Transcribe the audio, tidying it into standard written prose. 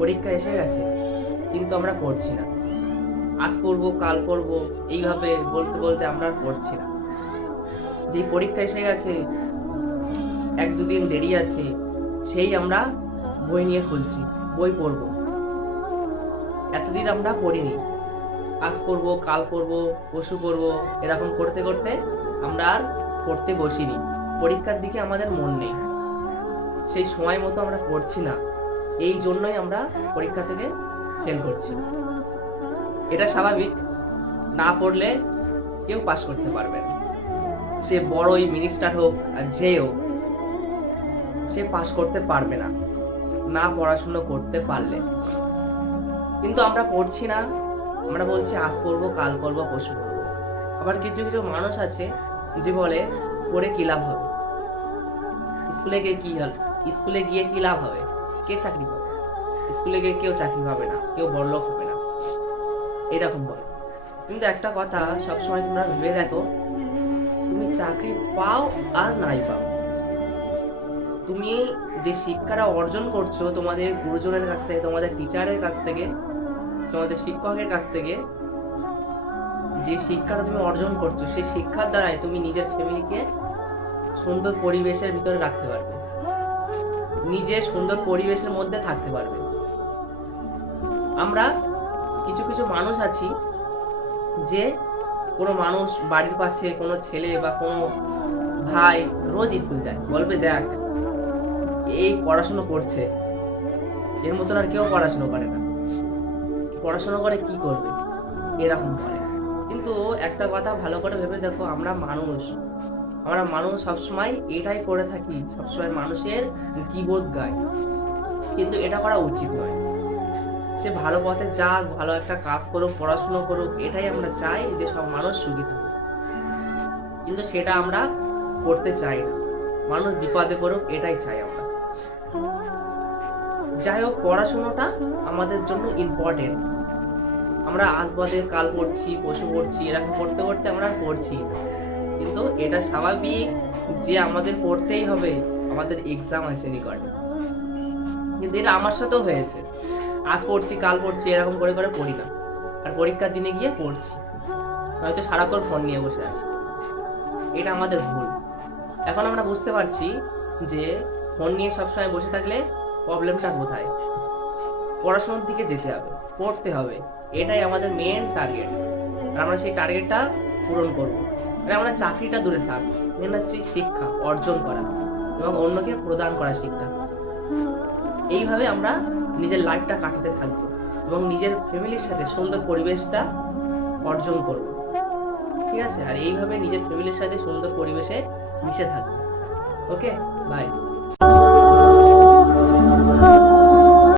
পরীক্ষা এসে গেছে কিন্তু আমরা পড়ছি না। আজ পড়বো কাল পড়বো এইভাবে বলতে বলতে আমরা আর পড়ছি না। যেই পরীক্ষা এসে গেছে, 1-2 দিন দেরি আছে, সেই আমরা বই নিয়ে খুলছি, বই পড়বো। এতদিন আমরা পড়িনি, আজ পড়বো কাল পড়বো পরশু পড়বো এরকম করতে করতে আমরা আর পড়তে বসিনি। পরীক্ষার দিকে আমাদের মন নেই, সেই সময় মতো আমরা পড়ছি না, এই জন্যই আমরা পরীক্ষা থেকে ফেল করছি। এটা স্বাভাবিক, না পড়লে কেউ পাশ করতে পারবে না। সে বড়ই মিনিস্টার হোক আর যে হোক, সে পাশ করতে পারবে না না পড়াশুনো করতে পারলে। কিন্তু আমরা পড়ছি না, আমরা বলছি আজ পড়বো কাল পড়বো পরশু পড়বো। আবার কিছু কিছু মানুষ আছে যে বলে পড়ে কি লাভ হবে, স্কুলে গিয়ে কি লাভ হবে, কে চাকরি পাবে, স্কুলে গিয়ে কেউ চাকরি পাবে না, কেউ বড়লোক হবে না, এরকম বলে। কিন্তু একটা কথা সবসময় তোমরা ভেবে দেখো, তুমি চাকরি পাও আর নাই পাও, তুমি যে শিক্ষাটা অর্জন করছো তোমাদের গুরুজনের কাছ থেকে, তোমাদের টিচারের কাছ থেকে, তোমাদের শিক্ষকের কাছ থেকে, যে শিক্ষাটা তুমি অর্জন করছো সেই শিক্ষার দ্বারাই তুমি নিজের ফ্যামিলিকে সুন্দর পরিবেশের ভিতরে রাখতে পারবে, নিজে সুন্দর পরিবেশের মধ্যে থাকতে পারবে। আমরা কিছু কিছু মানুষ আছি যে কোনো মানুষ বাড়ির পাশে কোনো ছেলে বা কোনো ভাই রোজ স্কুল যায়, বলবে দেখ এই পড়াশুনো করছে, এর মতন আর কেউ পড়াশুনো করে না, পড়াশুনো করে কি করবে, এরকম করে। কিন্তু একটা কথা ভালো করে ভেবে দেখো, আমরা মানুষ সবসময় এটাই করে থাকি, সবসময় মানুষের গীবত গায়, কিন্তু এটা করা উচিত নয়। সে ভালো পথে যাক, ভালো একটা কাজ করুক, পড়াশুনো করুক, এটাই আমরা চাই যে সব মানুষ সুখী থাকুক। কিন্তু সেটা আমরা করতে চাই না, মানুষ বিপদে পড়ুক এটাই চাই আমরা। যাই হোক, পড়াশোনাটা আমাদের জন্য ইম্পর্টেন্ট। আমরা আজ বাদে কাল পড়ছি পরশু পড়ছি এরকম করতে করতে আমরা পড়ছি, কিন্তু এটা স্বাভাবিক যে আমাদের পড়তেই হবে, আমাদের এক্সাম আছে নিকটে। কিন্তু এটা আমার সাথেও হয়েছে, আজ পড়ছি কাল পড়ছি এরকম করে করে পড়ি না, আর পরীক্ষার দিনে গিয়ে পড়ছি, হয়তো সারাক্ষণ ফোন নিয়ে বসে আছি। এটা আমাদের ভুল। এখন আমরা বুঝতে পারছি যে ফোন নিয়ে সবসময় বসে থাকলে প্রবলেমটা কোথায়। পড়াশোনার দিকে যেতে হবে, পড়তে হবে, এটাই আমাদের মেন টার্গেট। আর আমরা সেই টার্গেটটা পূরণ করব। আর আমরা চাকরিটা দূরে থাক, মেন হচ্ছে শিক্ষা অর্জন করা এবং অন্যকে প্রদান করা শিক্ষা। এইভাবে আমরা নিজের লাইফটা কাটাতে থাকবো এবং নিজের ফ্যামিলির সাথে সুন্দর পরিবেশটা অর্জন করব, ঠিক আছে? আর এইভাবে নিজের ফ্যামিলির সাথে সুন্দর পরিবেশে মিশে থাকবো। ওকে, বাই।